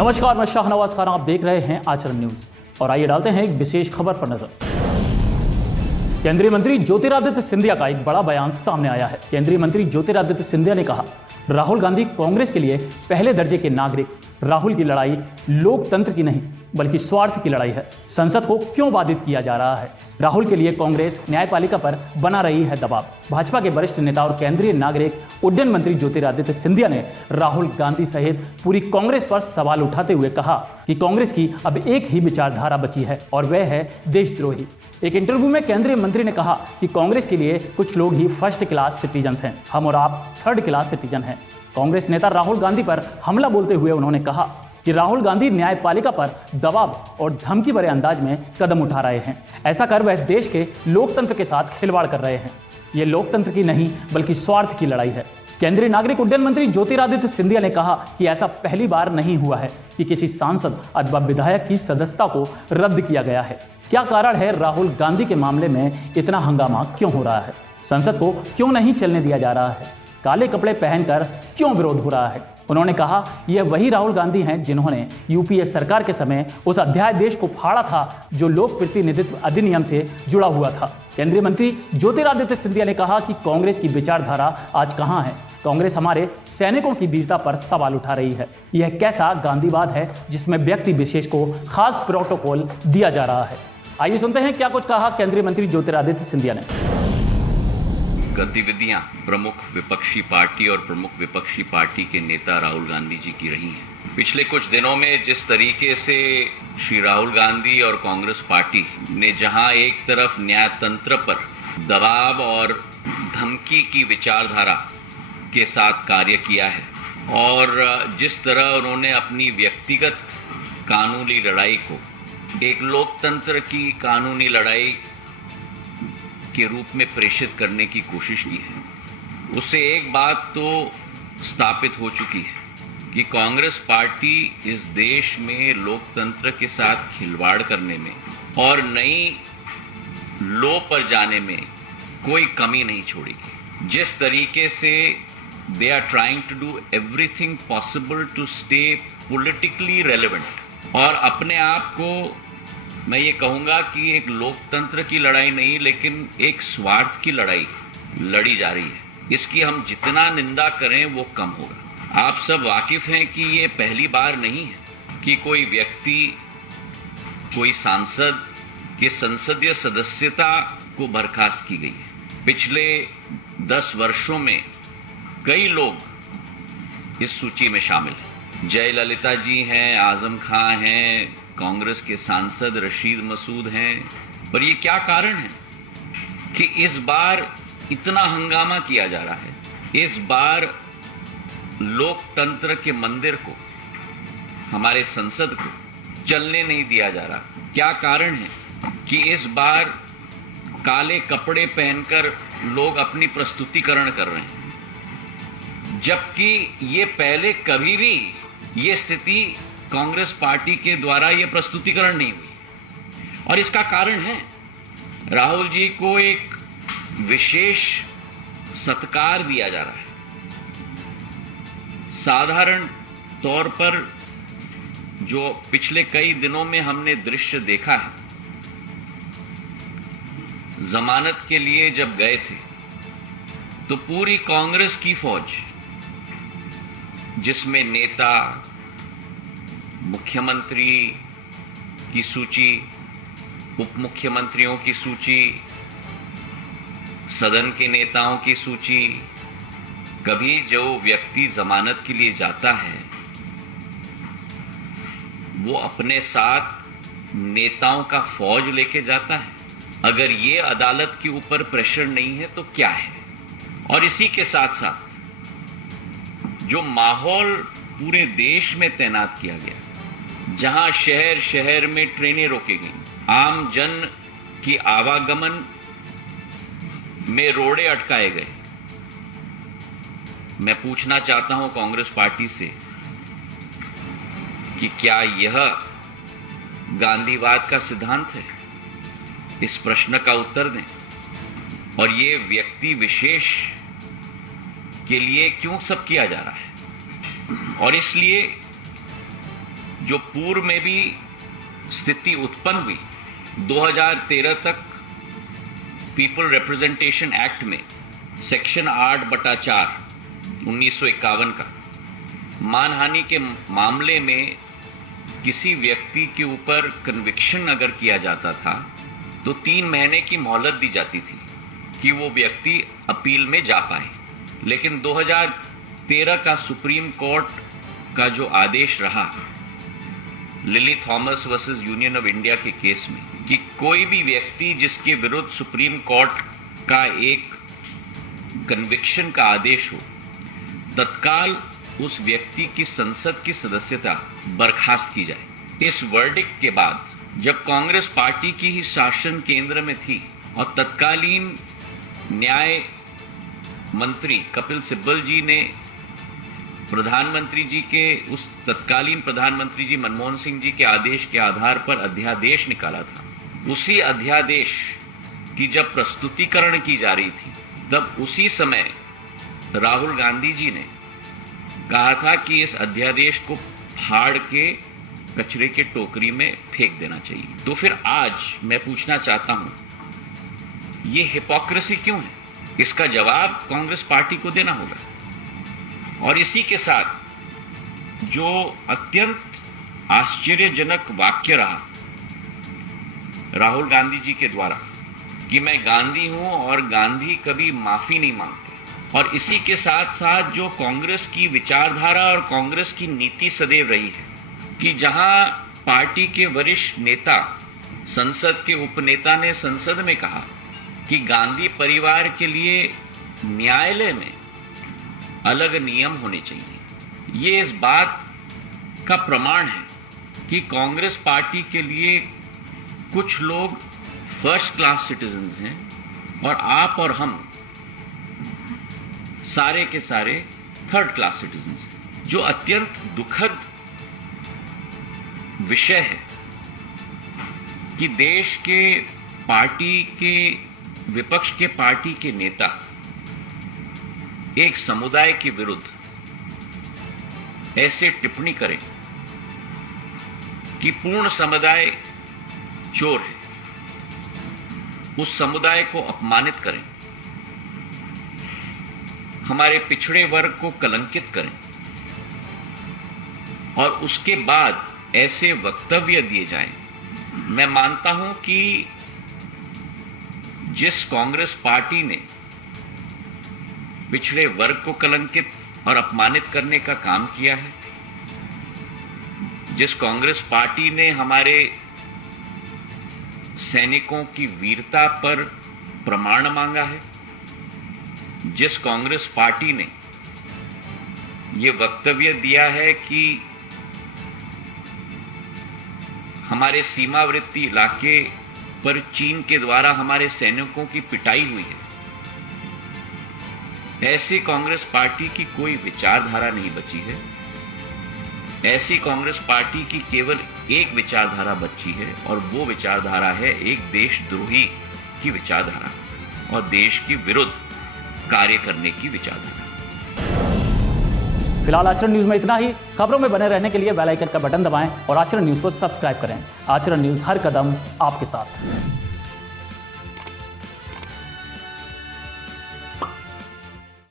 नमस्कार, मैं शाहनवाज खान, आप देख रहे हैं आचरण न्यूज और आइए डालते हैं एक विशेष खबर पर नजर। केंद्रीय मंत्री ज्योतिरादित्य सिंधिया का एक बड़ा बयान सामने आया है। केंद्रीय मंत्री ज्योतिरादित्य सिंधिया ने कहा, राहुल गांधी कांग्रेस के लिए पहले दर्जे के नागरिक। राहुल की लड़ाई लोकतंत्र की नहीं बल्कि स्वार्थ की लड़ाई है। संसद को क्यों बाधित किया जा रहा है? राहुल के लिए कांग्रेस न्यायपालिका पर बना रही है दबाव। भाजपा के वरिष्ठ नेता और केंद्रीय नागरिक उड्डयन मंत्री ज्योतिरादित्य सिंधिया ने राहुल गांधी सहित पूरी कांग्रेस पर सवाल उठाते हुए कहा कि कांग्रेस की अब एक ही विचारधारा बची है और वह है देशद्रोही। एक इंटरव्यू में केंद्रीय मंत्री ने कहा कि कांग्रेस के लिए कुछ लोग ही फर्स्ट क्लास सिटीजन हैं, हम और आप थर्ड क्लास सिटीजन हैं। कांग्रेस नेता राहुल गांधी पर हमला बोलते हुए उन्होंने कहा कि राहुल गांधी न्यायपालिका पर दबाव और धमकी भरे अंदाज में कदम उठा रहे हैं। ऐसा कर वह देश के लोकतंत्र के साथ खिलवाड़ कर रहे हैं। ये लोकतंत्र की नहीं बल्कि स्वार्थ की लड़ाई है। केंद्रीय नागरिक उड्डयन मंत्री ज्योतिरादित्य सिंधिया ने कहा कि ऐसा पहली बार नहीं हुआ है कि किसी सांसद अथवा विधायक की सदस्यता को रद्द किया गया है। क्या कारण है राहुल गांधी के मामले में इतना हंगामा क्यों हो रहा है? संसद को क्यों नहीं चलने दिया जा रहा है? काले कपड़े पहनकर क्यों विरोध हो रहा है? उन्होंने कहा, यह वही राहुल गांधी हैं जिन्होंने यूपीए सरकार के समय उस अध्यादेश को फाड़ा था जो लोक प्रतिनिधित्व अधिनियम से जुड़ा हुआ था। केंद्रीय मंत्री ज्योतिरादित्य सिंधिया ने कहा कि कांग्रेस की विचारधारा आज कहां है? कांग्रेस हमारे सैनिकों की वीरता पर सवाल उठा रही है। यह कैसा गांधीवाद है जिसमें व्यक्ति विशेष को खास प्रोटोकॉल दिया जा रहा है? आइए सुनते हैं क्या कुछ कहा केंद्रीय मंत्री ज्योतिरादित्य सिंधिया ने। गतिविधियां प्रमुख विपक्षी पार्टी और प्रमुख विपक्षी पार्टी के नेता राहुल गांधी जी की रही हैं। पिछले कुछ दिनों में जिस तरीके से श्री राहुल गांधी और कांग्रेस पार्टी ने जहां एक तरफ न्यायतंत्र पर दबाव और धमकी की विचारधारा के साथ कार्य किया है और जिस तरह उन्होंने अपनी व्यक्तिगत कानूनी लड़ाई को एक लोकतंत्र की कानूनी लड़ाई के रूप में प्रेषित करने की कोशिश की है, उससे एक बात तो स्थापित हो चुकी है कि कांग्रेस पार्टी इस देश में लोकतंत्र के साथ खिलवाड़ करने में और नई लो पर जाने में कोई कमी नहीं छोड़ेगी। जिस तरीके से they are trying to do everything possible to stay politically relevant और अपने आप को, मैं ये कहूंगा कि एक लोकतंत्र की लड़ाई नहीं लेकिन एक स्वार्थ की लड़ाई लड़ी जा रही है। इसकी हम जितना निंदा करें वो कम होगा। आप सब वाकिफ हैं कि ये पहली बार नहीं है कि कोई व्यक्ति, कोई सांसद की संसदीय सदस्यता को बर्खास्त की गई है। पिछले 10 वर्षों में कई लोग इस सूची में शामिल हैं। जयललिता जी हैं, आजम खां हैं, कांग्रेस के सांसद रशीद मसूद हैं। पर ये क्या कारण है कि इस बार इतना हंगामा किया जा रहा है? इस बार लोकतंत्र के मंदिर को, हमारे संसद को चलने नहीं दिया जा रहा। क्या कारण है कि इस बार काले कपड़े पहनकर लोग अपनी प्रस्तुतिकरण कर रहे हैं, जबकि ये पहले कभी भी ये स्थिति कांग्रेस पार्टी के द्वारा यह प्रस्तुतिकरण नहीं हुई। और इसका कारण है, राहुल जी को एक विशेष सत्कार दिया जा रहा है। साधारण तौर पर जो पिछले कई दिनों में हमने दृश्य देखा है, जमानत के लिए जब गए थे तो पूरी कांग्रेस की फौज, जिसमें नेता, मुख्यमंत्री की सूची, उप मुख्यमंत्रियों की सूची, सदन के नेताओं की सूची, कभी जो व्यक्ति जमानत के लिए जाता है वो अपने साथ नेताओं का फौज लेके जाता है। अगर ये अदालत के ऊपर प्रेशर नहीं है तो क्या है? और इसी के साथ साथ जो माहौल पूरे देश में तैनात किया गया, जहां शहर शहर में ट्रेनें रोकी गई, आम जन की आवागमन में रोड़े अटकाए गए। मैं पूछना चाहता हूं कांग्रेस पार्टी से कि क्या यह गांधीवाद का सिद्धांत है? इस प्रश्न का उत्तर दें। और ये व्यक्ति विशेष के लिए क्यों सब किया जा रहा है? और इसलिए जो पूर्व में भी स्थिति उत्पन्न हुई 2013 तक पीपल रिप्रेजेंटेशन एक्ट में सेक्शन 8/4 1951 का मानहानि के मामले में किसी व्यक्ति के ऊपर कन्विक्शन अगर किया जाता था तो 3 महीने की मोहलत दी जाती थी कि वो व्यक्ति अपील में जा पाए। लेकिन 2013 का सुप्रीम कोर्ट का जो आदेश रहा lily Thomas versus union of India के केस में कि कोई भी व्यक्ति जिसके विरुद्ध सुप्रीम कोर्ट का एक कन्विक्शन का आदेश हो तत्काल उस व्यक्ति की संसद की सदस्यता बर्खास्त की जाए। इस वर्डिक्ट के बाद जब कांग्रेस पार्टी की ही शासन केंद्र में थी और तत्कालीन न्याय मंत्री कपिल सिब्बल जी ने प्रधानमंत्री जी के उस तत्कालीन प्रधानमंत्री जी मनमोहन सिंह जी के आदेश के आधार पर अध्यादेश निकाला था, उसी अध्यादेश की जब प्रस्तुतिकरण की जा रही थी तब उसी समय राहुल गांधी जी ने कहा था कि इस अध्यादेश को फाड़ के कचरे के टोकरी में फेंक देना चाहिए। तो फिर आज मैं पूछना चाहता हूं, ये हिपोक्रेसी क्यों है? इसका जवाब कांग्रेस पार्टी को देना होगा। और इसी के साथ जो अत्यंत आश्चर्यजनक वाक्य रहा राहुल गांधी जी के द्वारा कि मैं गांधी हूं और गांधी कभी माफी नहीं मांगते, और इसी के साथ साथ जो कांग्रेस की विचारधारा और कांग्रेस की नीति सदैव रही है कि जहां पार्टी के वरिष्ठ नेता संसद के उपनेता ने संसद में कहा कि गांधी परिवार के लिए न्यायालय में अलग नियम होने चाहिए, ये इस बात का प्रमाण है कि कांग्रेस पार्टी के लिए कुछ लोग फर्स्ट क्लास सिटीजन्स हैं और आप और हम सारे के सारे थर्ड क्लास सिटीजन्स हैं। जो अत्यंत दुखद विषय है कि देश के पार्टी के विपक्ष के पार्टी के नेता एक समुदाय के विरुद्ध ऐसे टिप्पणी करें कि पूर्ण समुदाय चोर है, उस समुदाय को अपमानित करें, हमारे पिछड़े वर्ग को कलंकित करें और उसके बाद ऐसे वक्तव्य दिए जाएं। मैं मानता हूं कि जिस कांग्रेस पार्टी ने पिछड़े वर्ग को कलंकित और अपमानित करने का काम किया है, जिस कांग्रेस पार्टी ने हमारे सैनिकों की वीरता पर प्रमाण मांगा है, जिस कांग्रेस पार्टी ने यह वक्तव्य दिया है कि हमारे सीमावर्ती इलाके पर चीन के द्वारा हमारे सैनिकों की पिटाई हुई है, ऐसी कांग्रेस पार्टी की कोई विचारधारा नहीं बची है। ऐसी कांग्रेस पार्टी की केवल एक विचारधारा बची है और वो विचारधारा है एक देशद्रोही की विचारधारा और देश के विरुद्ध कार्य करने की विचारधारा। फिलहाल आचरण न्यूज में इतना ही। खबरों में बने रहने के लिए बेल आइकन का बटन दबाएं और आचरण न्यूज को सब्सक्राइब करें। आचरण न्यूज हर कदम आपके साथ।